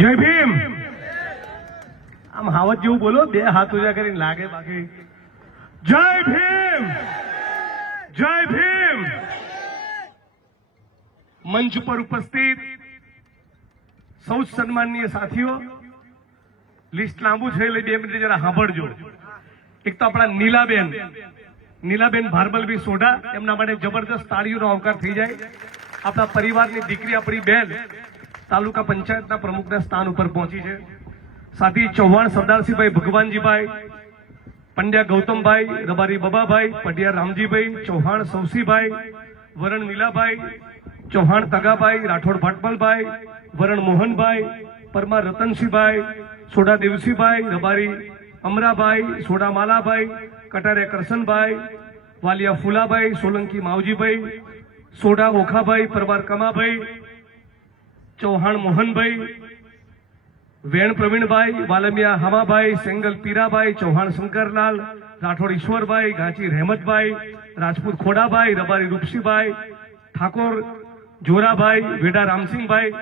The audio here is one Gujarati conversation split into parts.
જય ભીમ. આમ હાવત જેવું બોલો, બે હાથ ઉજા કરીને લાગે બાકી. જય ભીમ, જય ભીમ. મંચ પર ઉપસ્થિત સૌ સન્માનનીય સાથીઓ, લિસ્ટ લાંબુ છે એટલે 2 મિનિટ જરા સાંભળજો. એક તો આપણા નીલાબેન ભારબલભાઈ સોઢા, એમના માટે જબરદસ્ત તાળીઓનો આવકાર થઈ જાય. આપણા પરિવારની દીકરી, આપણી બેન તાલુકા પંચાયતના પ્રમુખના સ્થાન ઉપર પહોંચી છે. સાથી ચૌહાણ સરદારસિંહભાઈ ભગવાનજીભાઈ, પંડ્યા ગૌતમભાઈ, Rabari Bababhai, Padhiyar Ramjibhai, Chauhan સૌસીભાઈ, વરણ નીલાભાઈ, Chauhan તગાભાઈ, Rathod ભાટમલભાઈ, વરણ Mohanbhai, Parmar Ratansinhbhai, soda દેવસીભાઈ, Rabari Amrabhai, soda Malabhai, કટારે Karshanbhai, Valia Fulabhai, Solanki Mavjibhai, soda ઓખાભાઈ, Parmar Kamabhai, Chauhan Mohanbhai, વેણ પ્રવીણભાઈ, વાલમિયા હમાભાઈ, સેંગલ પીરાભાઈ, ચૌહાણ શંકરલાલ, રાઠોડ ઈશ્વરભાઈ, ગાંચી રહેમતભાઈ, રાજપૂત ખોડાભાઈ, રબારી રૂપસીભાઈ, ઠાકોર જોરાભાઈ, વેડા રામસિંહભાઈ,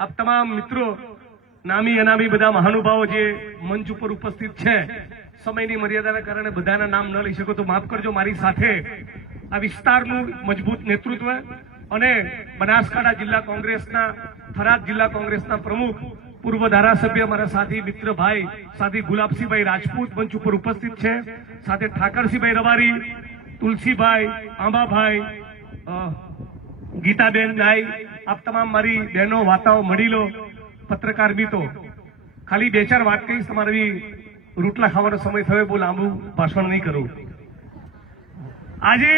આપ તમામ મિત્રો, નામી અનામી બધા મહાનુભાવો જે મંચ ઉપર ઉપસ્થિત છે. સમયની મર્યાદાના કારણે બધાના નામ ન લઈ શકો તો માફ કરજો. મારી સાથે આ વિસ્તારનું મજબૂત નેતૃત્વ અને બનાસકાંઠા જિલ્લા કોંગ્રેસના, થરાદ જિલ્લા કોંગ્રેસના પ્રમુખ, પૂર્વ ધારાસભ્ય, મારા સાથી મિત્ર ભાઈ સાથી ગુલાબસિંહભાઈ રાજપૂત મંચ ઉપર ઉપસ્થિત છે. સાથે ઠાકરસિંહભાઈ રબારી, તુલસીભાઈ, આંબાભાઈ, ગીતાબેન નાઈ, આપ તમામ મારી બહેનો, વાતાઓ, વડીલો, પત્રકાર મિત્રો, ખાલી 2-4 વાત કહીશ. તમારી રોટલા ખાવાનો સમય થયો, બહુ લાંબુ ભાષણ નહીં કરું. આજે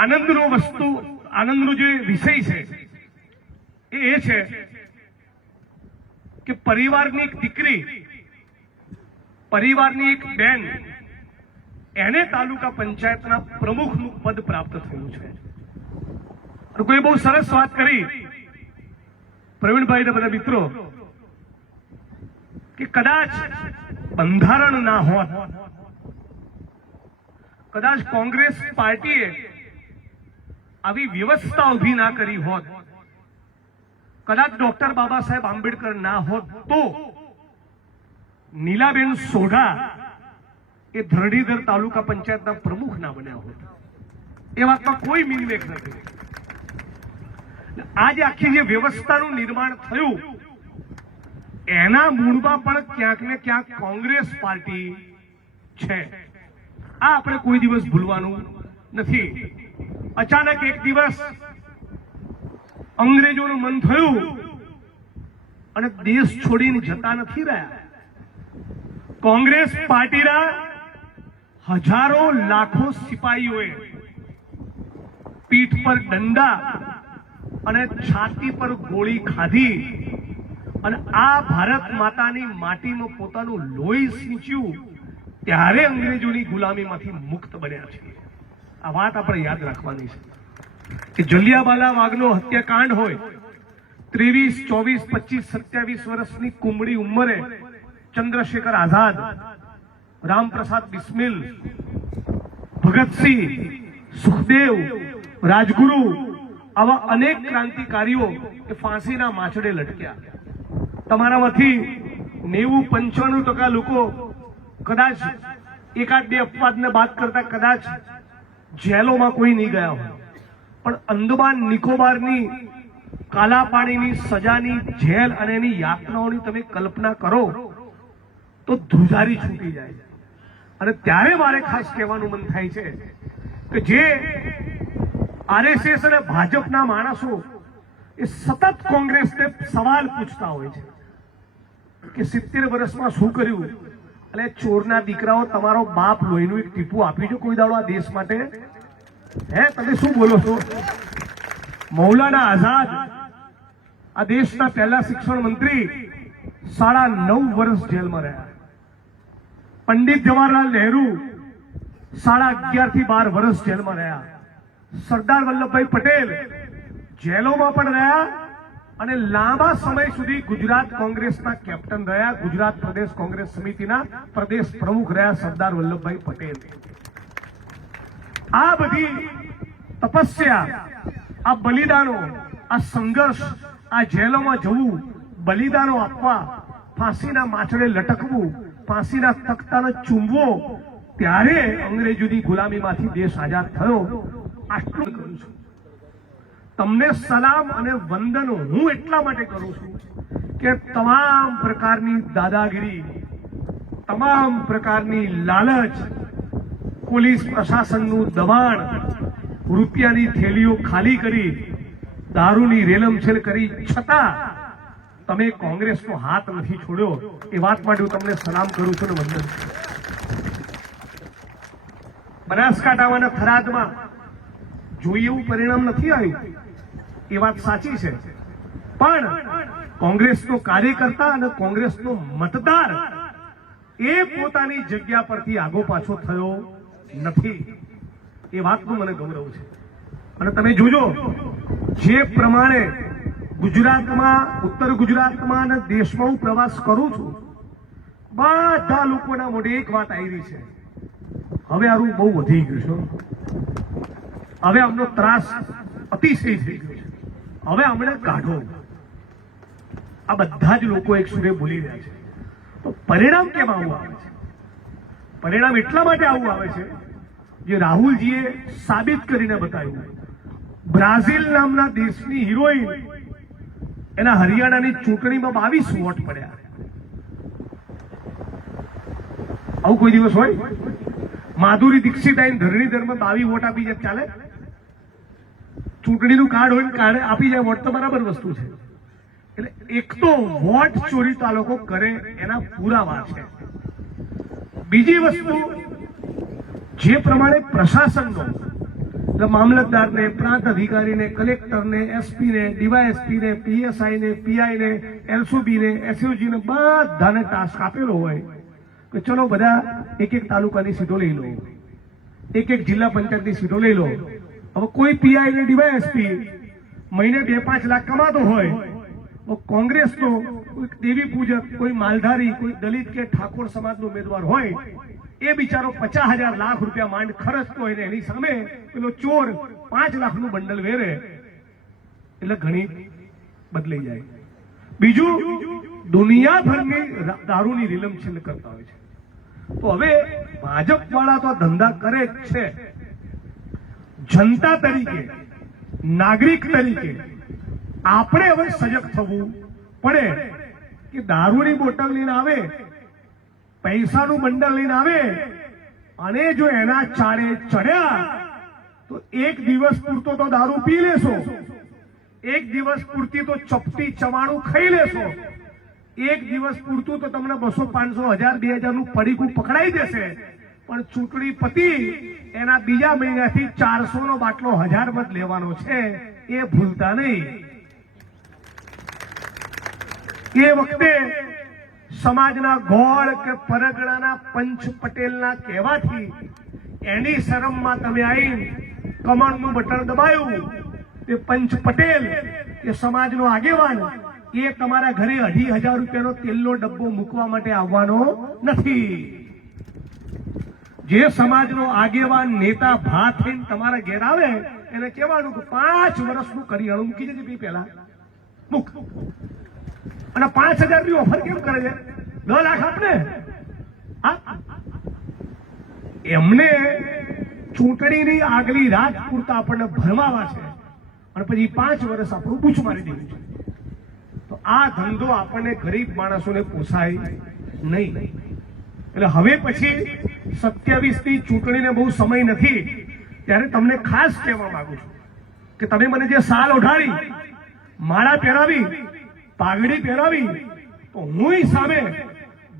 આનંદનો જે વિષય છે એ છે કે પરિવારની એક દીકરી, પરિવારની એક બેન, એને તાલુકા પંચાયતના પ્રમુખનું પદ પ્રાપ્ત થયું છે. કોઈ બહુ સરસ વાત કરી પ્રવીણભાઈ ને બધા મિત્રો કે કદાચ બંધારણ ના હોત, કદાચ કોંગ્રેસ પાર્ટીએ આવી વ્યવસ્થા ઉભી ના કરી હોત, કદાચ ડોક્ટર બાબા સાહેબ આંબેડકર ના હોત, તો નીલાબેન સોઢા એ ધરણીધર તાલુકા પંચાયતના પ્રમુખ ના બન્યા હોત. એ વાતમાં કોઈ મિનમેક નથી. આજે આખી જે વ્યવસ્થાનું નિર્માણ થયું એના મૂળમાં પણ ક્યાંક ને ક્યાંક કોંગ્રેસ પાર્ટી છે. આ આપણે કોઈ દિવસ ભૂલવાનું નથી. અચાનક એક દિવસ અંગ્રેજોનું મન થયું અને દેશ છોડીને જતા નથી રહ્યા. કોંગ્રેસ પાર્ટીના હજારો લાખો સિપાહીઓએ પીઠ પર દંડા અને છાતી પર ગોળી ખાધી અને આ ભારત માતાની માટીમાં પોતાનું લોહી સિંચ્યું, ત્યારે અંગ્રેજોની ગુલામીમાંથી મુક્ત બન્યા છે. આ વાત આપણે યાદ રાખવાની છે કે જલિયાવાલા બાગનો હત્યાકાંડ હોય, 23, 24, 25, 27 વર્ષની કુમળી ઉંમરે ચંદ્રશેખર આઝાદ, રામપ્રસાદ બિસ્મિલ, ભગતસિંહ, સુખદેવ, રાજગુરુ, આવા અનેક ક્રાંતિકારીઓ એ ફાંસીના માછડે લટક્યા. તમારામાંથી 90-95% લોકો કદાચ 1-2 અપવાદને બાદ કરતા કદાચ જેલોમાં કોઈ નહીં ગયા હોય, પણ અંદમાન નિકોબારની કાલા પાણીની સજાની જેલ અને એની યાતનાઓની તમે કલ્પના કરો તો ધ્રુજારી છૂટી જાય. અને ત્યારે મારે ખાસ કહેવાનું મન થાય છે કે જે આરએસએસ અને ભાજપના માણસો એ સતત કોંગ્રેસને સવાલ પૂછતા હોય છે કે 70 વર્ષમાં શું કર્યું. એટલે ચોરના દીકરાઓ, તમારો બાપ લોહીનું એક ટીપું આપી છે કોઈ દાડો આ દેશ માટે? હે, તમે શું બોલો છો? મૌલાના આઝાદ, આ દેશના પહેલા શિક્ષણ મંત્રી, 9.5 વર્ષ જેલમાં રહ્યા. પંડિત જવાહરલાલ નહેરુ 11.5 થી 12 વર્ષ જેલમાં રહ્યા. સરદાર વલ્લભભાઈ પટેલ જેલોમાં પણ રહ્યા અને લાંબા સમય સુધી ગુજરાત કોંગ્રેસના કેપ્ટન રહ્યા, ગુજરાત પ્રદેશ કોંગ્રેસ સમિતિના પ્રદેશ પ્રમુખ રહ્યા સરદાર વલ્લભભાઈ પટેલ. આ બધી તપસ્યા, આ બલિદાનો, આ સંઘર્ષ, આ જેલોમાં જવું, બલિદાનો આપવા, ફાંસીના માછડે લટકવું, ફાંસીના તખ્તાને ચૂંબવો, ત્યારે અંગ્રેજોની ગુલામીમાંથી દેશ આઝાદ થયો. આટલું કરું છું. તમને સલામ અને વંદન હું એટલા માટે કરું છું કે તમામ પ્રકારની દાદાગીરી, તમામ પ્રકારની લાલચ, પોલીસ પ્રશાસનનું દબાણ, રૂપિયાની થેલીઓ ખાલી કરી, દારૂની રેલમછેલ કરી છતાં તમે કોંગ્રેસનો હાથ નથી છોડ્યો. એ વાત માટે હું તમને સલામ કરું છું અને વંદન છું. બનાસકાંઠામાં અને થરાદમાં જોઈએ એવું પરિણામ નથી આવ્યું, એ વાત સાચી છે, પણ કોંગ્રેસનો કાર્યકર્તા અને કોંગ્રેસનો મતદાર એ પોતાની જગ્યા પરથી આગો પાછો થયો નથી. એ વાતનું મને ગૌરવ છે. અને તમે જોજો, જે પ્રમાણે ગુજરાતમાં, ઉત્તર ગુજરાતમાં અને દેશમાં હું પ્રવાસ કરું છું, બધા લોકોના મોઢે એક વાત આવી છે, હવે આનું બહુ વધી ગયું છે, હવે આમનો ત્રાસ અતિશય થઈ ગયો છે, હવે અમને કાઢો. આ બધા જ લોકો એક સુરે બોલી રહ્યા છે. તો પરિણામ કેમ આવું આવે છે? પરિણામ એટલા માટે આવું આવે છે જે રાહુલજીએ સાબિત કરીને બતાવ્યું. બ્રાઝિલ નામના દેશની હિરોઈન, એના હરિયાણાની ચૂંટણીમાં 22 વોટ પડ્યા. આવું કોઈ દિવસ હોય? માધુરી દીક્ષિત આઈને ધરણીધરમાં 22 વોટ આપી જાય, ચાલે? ચૂંટણીનું કાર્ડ હોય ને કાર્ડ આપી જાય વોટ, તો બરાબર વસ્તુ છે. એટલે એક તો વોટ ચોરી તો આ લોકો કરે એના પુરાવા છે. બીજી વસ્તુ, જે પ્રમાણે પ્રશાસનનો, મામલતદારને, પ્રાંત અધિકારીને, કલેક્ટરને, એસપીને, ડીવાયએસપીને, પીએસઆઈને, પીઆઈને, એલસીબીને, એસઓજીને બધાને ટાસ્ક આપેલો હોય કે ચલો બધા એક એક તાલુકાની સીટો લઈ લો, એક એક જિલ્લા પંચાયતની સીટો લઈ લો. હવે કોઈ પીઆઈ ને ડીવાયએસપી મહિને 2-5 લાખ કમાતો હોય, કોંગ્રેસનો કોઈ દેવી પૂજક, કોઈ માલધારી, કોઈ દલિત કે ઠાકોર સમાજનો ઉમેદવાર હોય, એ બિચારો 50,000 લાખ રૂપિયા માંડ ખર્ચતો હોય ને એની સામે પેલો ચોર 5 લાખનું બંડલ વેરે, એટલે ઘણી બદલાઈ જાય. બીજું, દુનિયાભરની દારૂની રીલમછેલ કરતા હોય છે. તો હવે ભાજપ વાળા તો ધંધા કરે જ છે. જનતા તરીકે, નાગરિક તરીકે આપણે હવે સજગ થવું પડે કે દારૂની બોટલ લઈને આવે, પૈસાનું બંડલ લઈને આવે અને જો એના ચાળે ચડ્યા તો એક દિવસ પૂરતો તો દારૂ પી લેશો, એક દિવસ પૂરતી તો ચપટી ચવાણું ખાઈ લેશો, એક દિવસ પૂરતું તો તમને 200, 500, 1000, 2000 નું પડીકું પકડાઈ જશે, પણ ચૂંટણી પતી એના બીજા મહિનાથી 400 નો બાટલો 1000 મત લેવાનો છે, એ ભૂલતા નહીં. એ વખતે સમાજના ગોળ કે પરગણાના પંચ પટેલના કહેવાથી એની શરમમાં તમે આવીને કમળનું બટન દબાયું, તે પંચ પટેલ એ સમાજનો આગેવાન એ તમારા ઘરે 2,500 રૂપિયાનો તેલનો ડબ્બો મૂકવા માટે આવવાનો નથી. જે સમાજનો આગેવાન, નેતા, ભાત થઈને તમારા ઘેર આવે એને કહેવાનું કે 5 વર્ષનું કરિયાણું મૂકી દેજે પહેલા મૂક. અને 5,000 ની ઓફર કેમ કરે છે? 10 લાખ આપને. એમને ચૂંટણીની આગલી રાત પૂરતા આપણને ભરમાવા છે અને પછી 5 વર્ષ આપણું બૂચ મારી દીધું છે. તો આ ધંધો આપણને ગરીબ માણસોને પોસાય નહીં. એટલે હવે પછી 27 ની ચૂંટણીને બહુ સમય નથી, ત્યારે તમને ખાસ કહેવા માંગુ છું કે તમે મને જે સાલ ઓઢાડી, માળા પહેરાવી, પાઘડી પહેરાવી, તો હું સામે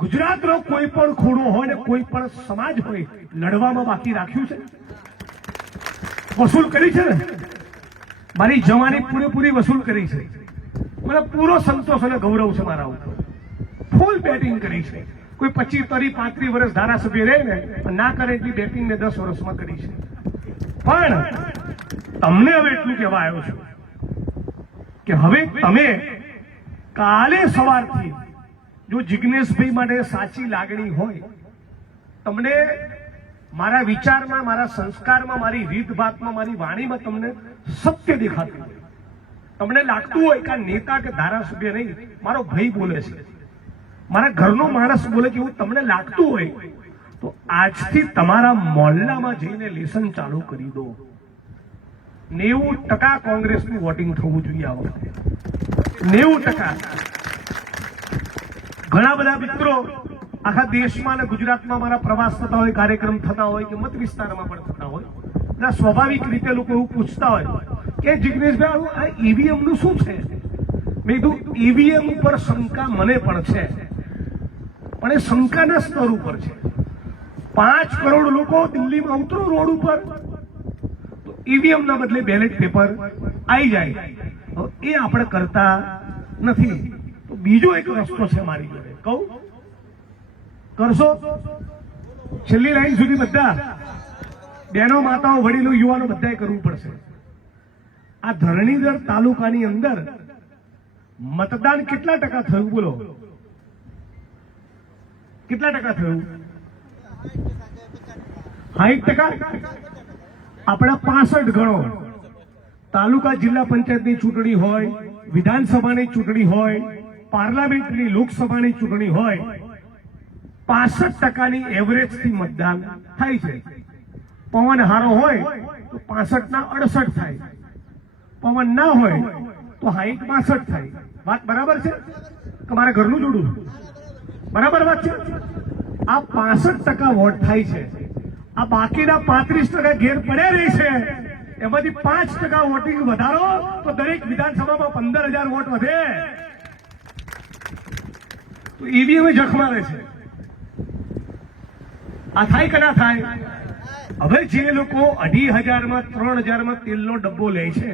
ગુજરાતનો કોઈ પણ ખૂણો હોય ને કોઈ પણ સમાજ હોય લડવામાં બાકી રાખ્યું છે? વસૂલ કરી છે ને? મારી જવાની પૂરેપૂરી વસૂલ કરી છે. મને પૂરો સંતોષ અને ગૌરવ છે મારા ઉપર. ફૂલ બેટિંગ કરી છે. કોઈ 25, 30, 35 વર્ષ ધારાસભ્ય રહે ને ના કરે એટલી બેટિંગ મેં 10 વર્ષમાં કરી છે. પણ તમને હવે એટલું કહેવા આવ્યો છું કે હવે તમે કાલે સવારથી જો જિગ્નેશભાઈ માટે સાચી લાગણી હોય, તમને મારા વિચારમાં, મારા સંસ્કારમાં, મારી રીતભાતમાં, મારી વાણીમાં તમને સત્ય દેખાતું હોય, તમને લાગતું હોય કે નેતા કે ધારાસભ્ય નહીં, મારો ભાઈ બોલે છે, મારા ઘરનો માણસ બોલે છે, એવું તમને લાગતું હોય તો આજથી તમારા મોહલ્લામાં જઈને લેસન ચાલુ કરી દો. 90% કોંગ્રેસનું વોટિંગ થવું જોઈએ આ વખતે. 90%. ઘણા બધા મિત્રો આખા દેશમાં અને ગુજરાતમાં મારા પ્રવાસ થતા હોય, કાર્યક્રમ થતા હોય કે મત વિસ્તારમાં પણ થતા હોય, એટલે સ્વાભાવિક રીતે લોકો એવું પૂછતા હોય કે જિગ્નેશભાઈ આ ઈવીએમ નું શું છે? મેં કીધું ઈવીએમ ઉપર શંકા મને પણ છે, પણ એ શંકાના સ્તર ઉપર છે. 5 કરોડ લોકો દિલ્હીમાં ઉતરો રોડ ઉપર તો ઈવીએમ ના બદલે બેલેટ પેપર આવી જાય. એ આપણે કરતા નથી. તો બીજો એક રસ્તો છે મારી જોડે, કહું કરશો? છેલ્લી લાઈન સુધી બધા બહેનો, માતાઓ, વડીલો, યુવાનો બધાએ કરવું પડશે. આ ધરણીધર તાલુકાની અંદર મતદાન કેટલા ટકા થયું? બોલો, કેટલા ટકા થયું? 60%. આપણા 65 ગણો. તાલુકા જિલ્લા પંચાયતની ચૂંટણી હોય, વિધાનસભાની ચૂંટણી હોય, પાર્લામેન્ટની લોકસભાની ચૂંટણી હોય, 65%ની એવરેજથી મતદાન થાય છે. પવન હારો હોય તો 65 ના 68 થાય, પવન ના હોય તો 60 62 થાય. વાત બરાબર છે કે મારા ઘરનું જોડું? બરાબર વાત છે. આ 65% વોટ થાય છે. આ બાકીના 35% ઘેર પડ્યા રહી છે. એમાંથી 5% વોટિંગ વધારો તો દરેક વિધાનસભામાં 15,000 વોટ વધે. તો ઈવીએમ જખ મારે છે. આ થાય કે ના થાય? હવે જે લોકો 2,500માં 3,000માં તેલનો ડબ્બો લે છે,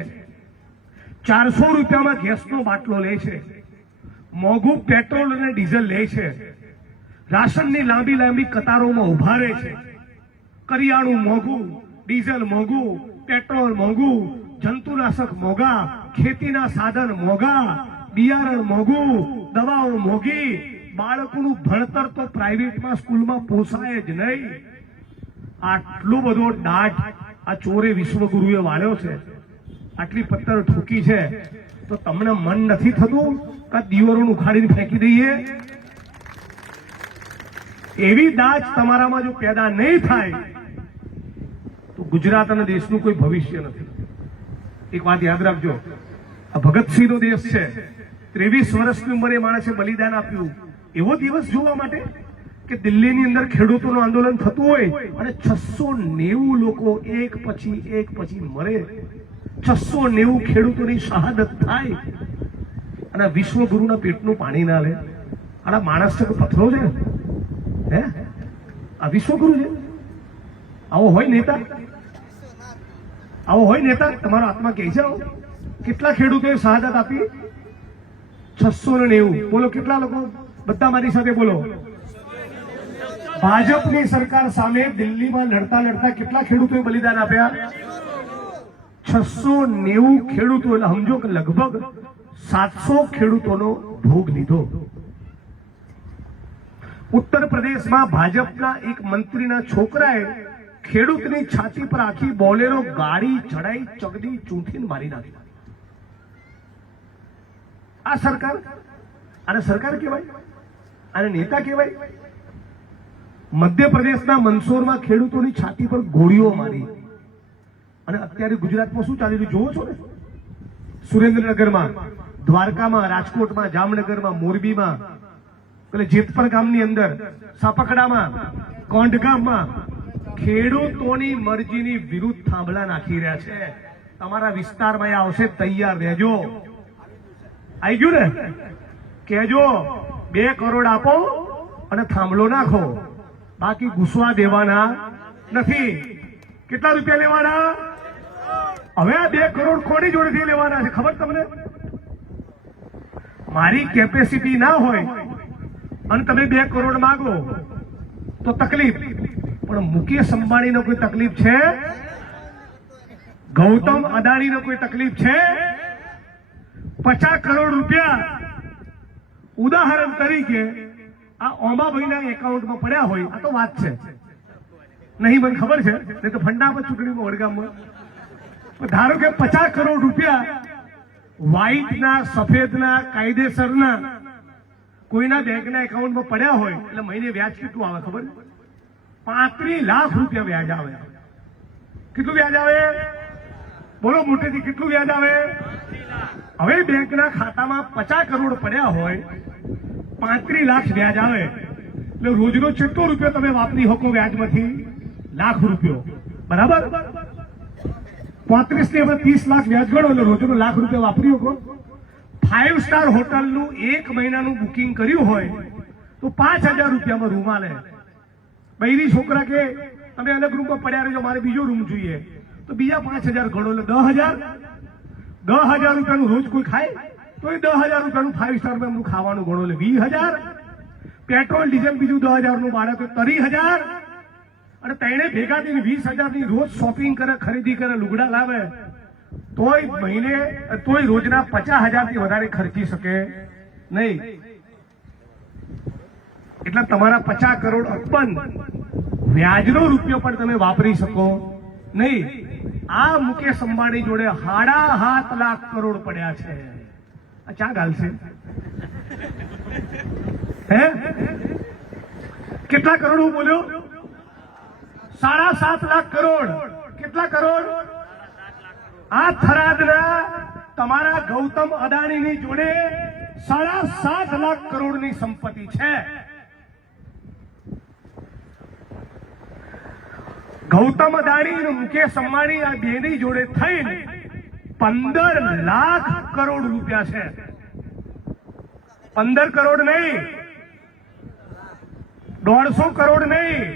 400 રૂપિયામાં ગેસનો બાટલો લે છે, મોંઘું પેટ્રોલ અને ડીઝલ લે છે, રાશનની લાંબી લાંબી કતારોમાં ઉભા રહે છે, કરિયાણું મોંઘું, ડીઝલ મોંઘું, પેટ્રોલ મોંઘું, જંતુનાશક મોંઘા, ખેતીના સાધન મોંઘા, બિયારણ મોંઘું, દવાઓ મોંઘી, બાળકોનું ભણતર તો પ્રાઇવેટમાં સ્કૂલમાં પોસાય જ નહીં. આટલો બધો દાટ આ ચોરે વિશ્વગુરુએ વાળ્યો છે, આટલી પથ્થર ઠોકી છે, તો તમને મન નથી થતું કે દીવરોને ઉખાડીને ફેંકી દઈએ? એવી દાજ તમારામાં જો પેદા નહીં થાય તો ગુજરાત અને દેશનું કોઈ ભવિષ્ય નથી. એક વાત યાદ રાખજો, આ ભગતસિંહનો દેશ છે. 23 વર્ષની ઉંમરે માણસે બલિદાન આપ્યું. એવો દિવસ જોવા માટે કે દિલ્હીની અંદર ખેડૂતોનું આંદોલન થતું હોય અને 690 લોકો એક પછી મરે, 690 ખેડૂતોની શહાદત થાય અને વિશ્વગુરુના પેટનું પાણી ના લે. આ માણસ છે કે પથ્થરો છે? હે, આ વિશ્વગુરુ છે? આવો હોય નેતા? આવો હોય નેતા? તમારો આત્મા કહે છે કેટલા ખેડૂતોએ શહાદત આપી? 690. બોલો કેટલા લોકો? બધા મારી સાથે બોલો. ભાજપની સરકાર સામે દિલ્હીમાં લડતા લડતા કેટલા ખેડૂતોએ બલિદાન આપ્યા? 690 ખેડૂતો. એટલે સમજો કે લગભગ 700 ખેડૂતોનો ભોગ લીધો. ઉત્તર પ્રદેશમાં ભાજપના એક મંત્રીના છોકરાએ ખેડૂતની છાતી પર આખી બોલેરો ગાડી ચડાઈ ચગડી ચૂંટીને મારી નાખી. આ સરકાર? આને સરકાર કહેવાય? આને નેતા કહેવાય? મધ્યપ્રદેશના મંદસૌરમાં ખેડૂતોની છાતી પર ગોળીઓ મારી. અને અત્યારે ગુજરાતમાં શું ચાલી રહ્યું જોવો છો ને? સુરેન્દ્રનગરમાં, દ્વારકામાં, રાજકોટમાં, જામનગરમાં, મોરબીમાં, એટલે જેતપર ગામની અંદર, સાપકડામાં, કોંઢગામમાં ખેડૂતોની મરજીની વિરુદ્ધ થાંભલા નાખી રહ્યા છે. તમારા વિસ્તારમાં આવશે, તૈયાર રહેજો. આવી ગયું ને? કહેજો 2 કરોડ આપો અને થાંભલો નાખો, બાકી ઘૂસવા દેવાના નથી. કેટલા રૂપિયા લેવાના? હવે આ 2 કરોડ કોની જોડેથી લેવાના છે ખબર તમને? મારી કેપેસિટી ના હોય અને તમે 2 કરોડ માંગો તો તકલીફ, પણ મુકેશ અંબાણીનો કોઈ તકલીફ છે? ગૌતમ અદાણીનો કોઈ તકલીફ છે? 50 કરોડ રૂપિયા ઉદાહરણ તરીકે આ ઓમાભાઈના એકાઉન્ટમાં પડ્યા હોય, આ તો વાત છે, નહીં મને ખબર છે, નહીં તો ફંડા પર ચૂંટણીમાં વડગામમાં ધારો કે 50 કરોડ રૂપિયા વ્હાઈટના સફેદના કાયદેસરના કોઈના બેંકના એકાઉન્ટમાં પડ્યા હોય એટલે મહિને વ્યાજ કેટલું આવે ખબર? 35 લાખ રૂપિયા વ્યાજ આવે. કેટલું વ્યાજ આવે? બોલો મોટેથી, કેટલું વ્યાજ આવે? હવે બેંકના ખાતામાં 50 કરોડ પડ્યા હોય, 35 લાખ વ્યાજ આવે એટલે રોજનો કેટલો રૂપિયો તમે વાપરી શકો વ્યાજમાંથી? લાખ રૂપિયો. બરાબર? 35 ને હવે 30 લાખ વ્યાજ ગણો એટલે રોજનો લાખ રૂપિયા વાપરી શકો. 5 સ્ટાર હોટલનું 1 મહિનાનું બુકિંગ કર્યું હોય તો 5000 રૂપિયામાં રૂમ આલે. બૈરી છોકરા કે તમે અલગ રૂમમાં પડ્યા રહેજો, મારે બીજો રૂમ જોઈએ, તો બીજા 5000 ગણો એટલે 10,000 રૂપિયાનું રોજ કોઈ ખાય તો એ 10,000 રૂપિયાનું 5 સ્ટારમાં એમનું ખાવાનું ગણો એટલે 20,000. પેટ્રોલ ડીઝલ બીજું 10,000 નું ભાડે તો 30,000. અને તેને ભેગા થઈને 20,000 ની રોજ શોપિંગ કરે, ખરીદી કરે, લુગડા લાવે, તોય રોજના 50,000 થી વધારે ખર્ચી શકે નહીં. એટલે તમારા 50 કરોડ અપન વ્યાજનો રૂપિયો પણ તમે વાપરી શકો નહીં. આ મુકેશ અંબાણી જોડે 7.5 લાખ કરોડ પડ્યા છે. આ ચા ગાલશે હે? કેટલા કરોડ હું બોલ્યો? 7.5 લાખ કરોડ. કેટલા કરોડ? આ થરાદના તમારા ગૌતમ અદાણીની જોડે 7.5 લાખ કરોડની સંપત્તિ છે. ગૌતમ અદાણી અને મુકેશ અંબાણી આ બેની જોડે થઈને 15 લાખ કરોડ રૂપિયા છે. 15 કરોડ નહીં, 150 કરોડ નહીં,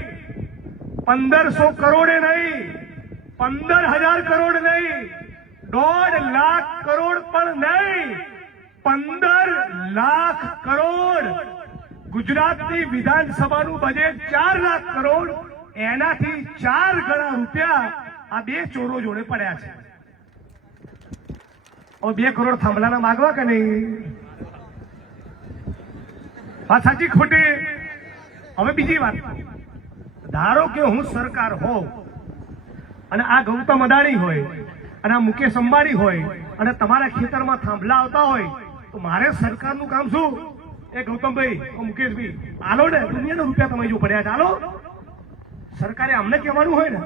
1500 કરોડે નહીં, 15,000 કરોડ નહીં, 1.5 લાખ કરોડ પણ નહીં, 15 લાખ કરોડ. ગુજરાતની વિધાનસભાનું બજેટ 4 લાખ કરોડ, એનાથી 4 ગણા રૂપિયા આ બે ચોરો જોડે પડ્યા છે. હવે 2 કરોડ થાંભલાના માગવા કે નહીં? વાત સાચી ખોટી? હવે બીજી વાત, ધારો કે હું સરકાર હોઉં અને આ ગૌતમ અદાણી હોય અને આ મુકેશ અંબાણી હોય અને તમારા ખેતરમાં થાંભલા આવતા હોય તો મારે સરકારનું કામ શું? એ ગૌતમભાઈ, મુકેશભાઈ, આલો ને, દુનિયાના રૂપિયા તમે જો પડ્યા ચાલો. સરકારે અમને કહેવાનું હોય ને,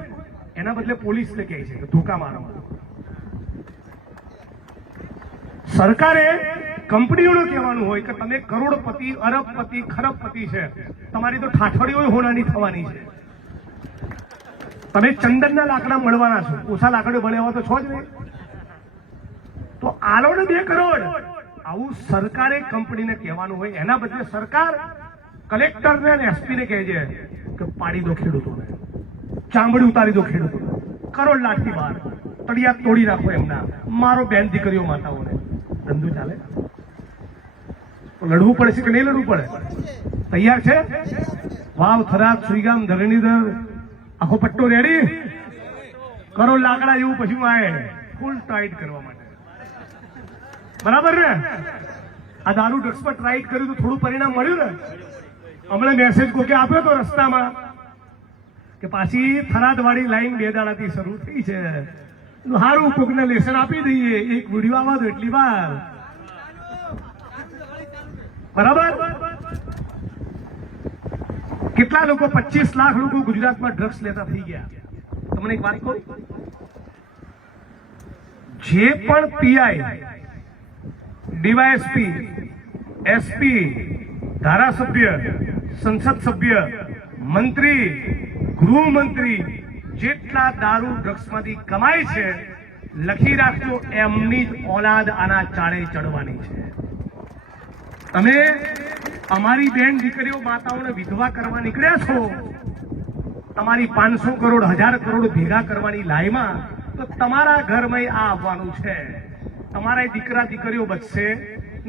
એના બદલે પોલીસને કહે છે કે ધોકા મારો. સરકારે કંપનીઓને કહેવાનું હોય કે તમે કરોડપતિ, અરબપતિ, ખરબપતિ છે, તમારી તો ઠાઠડીઓ હોનાની થવાની છે. તમે ચંદનના લાકડા મળવાના છો, ઓછા લાકડો મળ્યા તો છો જ નહીં. તો આલો ને 2 કરોડ. આવું સરકારે કંપનીને કહેવાનું હોય. એના બદલે સરકાર કલેક્ટરને અને એસપીને કહે છે કે પાડી દો ખેડૂતોને, ચામડી ઉતારી દો ખેડૂતોને, કરોડ લાખથી બહાર, તળિયા તોડી નાખો એમના, મારો બેન દીકરીઓ માતાઓને. ધંધો ચાલે? લડવું પડશે કે નહીં લડવું પડે? તૈયાર છે? વાવ, થરાદ, સુઈગામ, ધરણીધર, આખો પટ્ટો રેડી? કરોડ લાકડા જેવું પછી આવે ફૂલ ટાઈટ કરવા માટે. બરાબર ને? આ દારૂ ડ્રગ્સ પર ટ્રાઇટ કર્યું તો થોડું પરિણામ મળ્યું ને? હમણાં મેસેજ કોકે આપ્યો તો રસ્તામાં કે પાછી થરાદ વાળી લાઈન 2 દાડાથી શરૂ થઈ છે, સારું કોકને લેસન આપી દઈએ, એક વિડીયો આવવા દો એટલી વાર. બરાબર? કેટલા લોકો, 25 લાખ લોકો ગુજરાતમાં ડ્રગ્સ લેતા થઈ ગયા. તમને એક વાત કહું, જે પણ પીઆઈ, ડીવાયએસપી, એસપી, ધારાસભ્ય, સંસદ સભ્ય, મંત્રી, ગૃહમંત્રી જેટલા દારૂ ડ્રગ્સમાંથી કમાય છે, લખી રાખજો, એમની જ ઓલાદ આના ચાળે ચડવાની છે. તમે અમારી બેન દીકરીઓ માતાઓને વિધવા કરવા નીકળ્યા છો, તમારી 500 કરોડ 1000 કરોડ ભેગા કરવાની લાઈમાં, તો તમારા ઘરમાં આ આવવાનું છે. તમારા દીકરા દીકરીઓ બચશે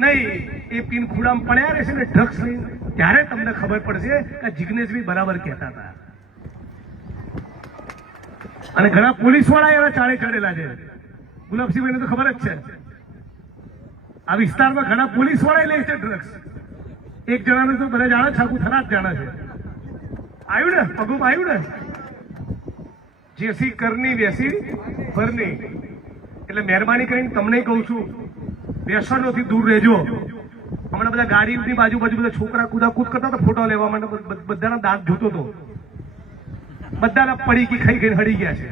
નહીં. એ પીન ખુડામાં પડ્યા રહેશે ને ડ્રગ્સ લઈને, ત્યારે તમને ખબર પડશે કે જિગ્નેશભાઈ બરાબર કહેતા હતા. અને ઘણા પોલીસ વાળા એવા ચાળે ચડેલા છે. ગુલાબસિંહભાઈને તો ખબર જ છે, આ વિસ્તારમાં ઘણા પોલીસ વાળા લે છે ડ્રગ્સ. એક જણાને તો બધા જાણે છે, આખું થરાદ જાણે છે. આવ્યું ને પગું આવ્યું ને? જેસી કરની વેસી ભરની. એટલે મહેરબાની કરીને તમને કહું છું, વ્યસનોથી દૂર રહેજો. હમણાં બધા ગાડીની બાજુ બધા છોકરા કૂદાકૂદ કરતા હતા ફોટો લેવા માટે, બધાના દાંત જોતો હતો, બધાના પડીકી ખાઈ ખાઈને હળી ગયા છે.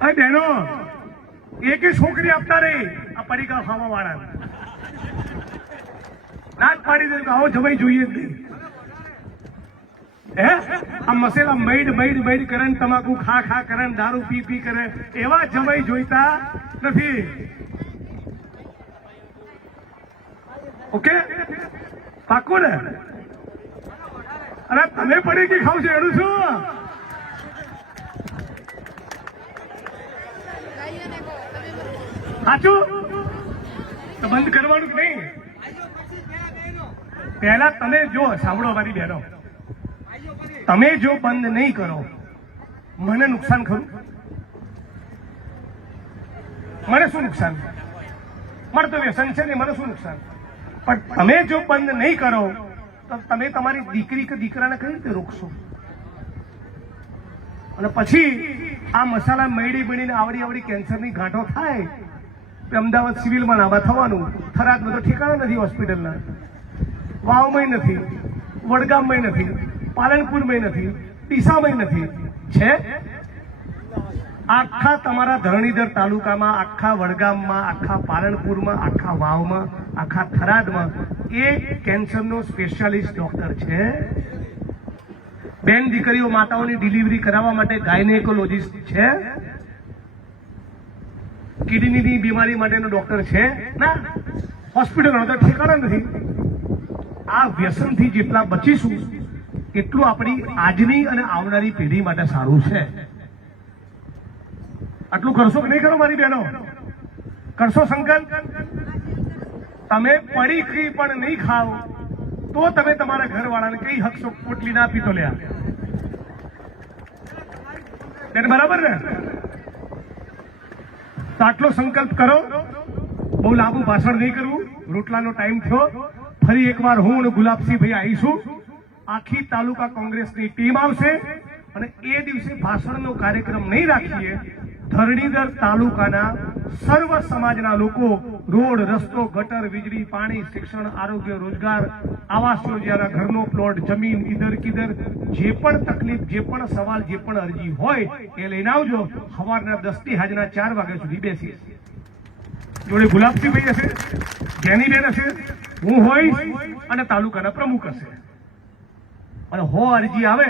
અરે બહેનો, એકે છોકરી આપતા રહી આ પડીકા ખાવા વાળા ના જ પાડી દે આવો જમાઈ જોઈએ જ નહીં. હે આ મસેલા મૈડ કરે ને તમાકુ ખા કરે ને દારૂ પી કરે, એવા જમાઈ જોઈતા નથી. ઓકે, પાકું ને? અરે તમે પડીકી ખાવ છો એનું શું? સાચું તો બંધ કરવાનું જ નહીં. પહેલા તમે જો સાંભળો મારી બહેનો, તમે જો બંધ નહીં કરો મને નુકસાન ખરું? મને શું નુકસાન? મારે તો વ્યસન છે ને, મને શું નુકસાન? પણ તમે જો બંધ નહીં કરો તો તમે તમારી દીકરી કે દીકરાને કઈ રીતે રોકશો? અને પછી આ મસાલા મળી બનીને આવડી કેન્સરની ગાંઠો થાય, અમદાવાદ સિવિલમાં નાવા થવાનું. થરાદમાં તો ઠેકાણા નથી હોસ્પિટલના, વાવમાં નથી, વડગામમાં નથી, પાલનપુરમાં નથી, ડીસામાં નથી. છે આખા તમારા ધરણીધર તાલુકામાં, આખા વડગામમાં, આખા પાલનપુરમાં, આખા વાવમાં, આખા થરાદમાં એક કેન્સરનો સ્પેશિયાલિસ્ટ ડોક્ટર છે. બેન દીકરીઓ માતાઓની ડિલિવરી કરાવવા માટે ગાયનેકોલોજીસ્ટ છે. કિડનીની બીમારી માટેનો ડોક્ટર છે ના. હોસ્પિટલનો તો ઠેકાણા નથી. આ વ્યસનથી જેટલા બચીશું એટલું આપણી આજની અને આવનારી પેઢી માટે સારું છે. આટલું કરશો કે નહીં કરો મારી બહેનો? કરશો સંકલ્પ? તમે પડીકી પણ નહીં ખાઓ તો તમે તમારા ઘરવાળાને કઈ હકશો પોટલી ના પીતો લ્યા? બરાબર ને? તો આટલો સંકલ્પ કરો. બહુ લાંબુ ભાષણ નહીં કરવું, રોટલાનો ટાઈમ થયો. ફરી એકવાર હું અને ગુલાબસિંહભાઈ આવીશું. આખી તાલુકા કોંગ્રેસની ટીમ આવશે અને એ દિવસે ભાષણનો કાર્યક્રમ નહીં રાખીએ. ધરણીધર તાલુકાના સર્વ સમાજના લોકો રોડ, રસ્તો, ગટર, વીજળી, પાણી, શિક્ષણ, આરોગ્ય, રોજગાર, આવાસ યોજના, ઘરનો પ્લોટ, જમીન, ઈધર કિધર, જે પણ તકલીફ, જે પણ સવાલ, જે પણ અરજી હોય એ લઈને આવજો. સવારના 10 થી સાંજના 4 વાગ્યા સુધી બેસી. જોડે ગુલાબસિંહભાઈ હશે, જ્ઞાનીબેન હશે, હું હોઈશ અને તાલુકાના પ્રમુખ હશે. અને અરજી આવે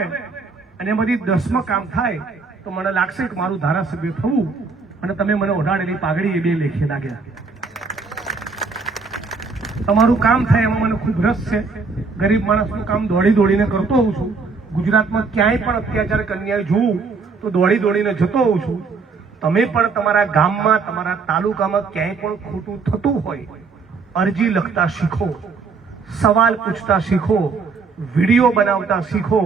અને એમાંથી 10માં કામ થાય તો મને લાગશે કે મારું ધારાસભ્ય થવું અને તમે મને ઓઢાડેલી પાઘડી એ 2 લેખે લાગ્યા. તમારું કામ થાય એમાં મને ખૂબ રસ છે. ગરીબ માણસનું કામ દોડીને કરતો હોઉં છું. ગુજરાતમાં ક્યાંય પણ અત્યાચાર કન્યા જોઉં તો દોડીને જતો હોઉં છું. તમે પણ તમારા ગામમાં, તમારા તાલુકામાં ક્યાંય પણ ખોટું થતું હોય, અરજી લખતા શીખો, સવાલ પૂછતા શીખો, વિડીયો બનાવતા શીખો.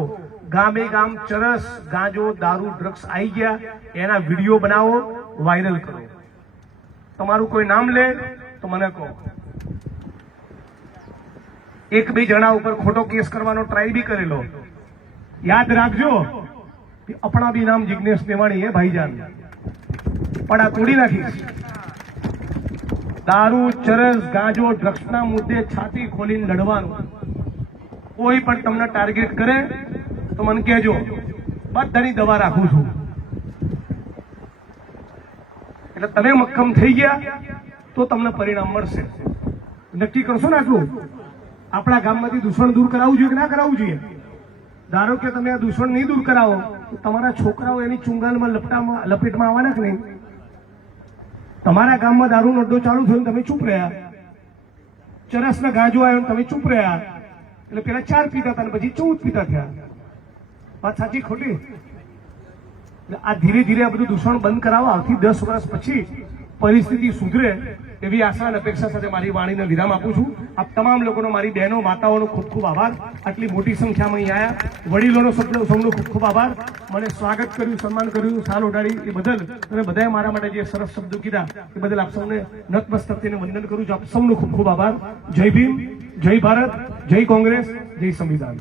ગામે ગામ ચરસ, ગાંજો, દારૂ, ડ્રગ્સ આવી ગયા, એના વિડીયો બનાવો, વાયરલ કરો. તમારું કોઈ નામ લે તો મને કહો. 1-2 જણા ઉપર ખોટો કેસ કરવાનો ટ્રાય બી કરેલો. યાદ રાખજો કે अपना भी नाम जिग्नेश मेवाणी है भाईजान. पड़ा तोड़ी नाखीश. दारू, चरस, गांजो, ड्रग्सना मुद्दे छाती खोलीने लड़वानुं. कोई पण तमने टार्गेट करे तो मन कहेजो, बधानी दवा राखું છું. એટલે તમે મક્કમ થઈ ગયા તો તમને પરિણામ મળશે. નક્કી કરશો ને આટલું. આપણા ગામમાંથી દૂષણ દૂર કરાવવું જોઈએ કે ના કરાવવું જોઈએ? ધારો કે તમે આ દૂષણ નહીં દૂર કરાવો તો તમારા છોકરાઓ એની ચુંગાલમાં લપેટમાં આવવાના કે નહીં? તમારા ગામમાં દારૂનો અડ્ડો ચાલુ થયો તમે ચૂપ રહ્યા, ચરસના ગાંજો આવ્યો તમે ચૂપ રહ્યા, એટલે પેલા 4 પીતા હતા પછી 14 પીતા થયા. વાત સાચી ખોટી? આ ધીરે ધીરે આ બધું દૂષણ બંધ કરાવો. આવતી 10 વર્ષ પછી પરિસ્થિતિ સુધરે એવી આશા અને અપેક્ષા સાથે મારી વાણીને વિરામ આપું છું. આપ તમામ લોકોનો, મારી બહેનો, માતાઓનો ખૂબ ખૂબ આભાર. આટલી મોટી સંખ્યામાં અહીં આવ્યા. વડીલોનો સૌનો ખૂબ ખૂબ આભાર. મને સ્વાગત કર્યું, સન્માન કર્યું, સાલ ઓઢાડી એ બદલ અને બધાએ મારા માટે જે સરસ શબ્દો કીધા એ બદલ આપ સૌને નતમસ્તક થઈને વંદન કરું છું. આપ સૌનો ખૂબ ખૂબ આભાર. જય ભીમ, જય ભારત, જય કોંગ્રેસ, જય સંવિધાન.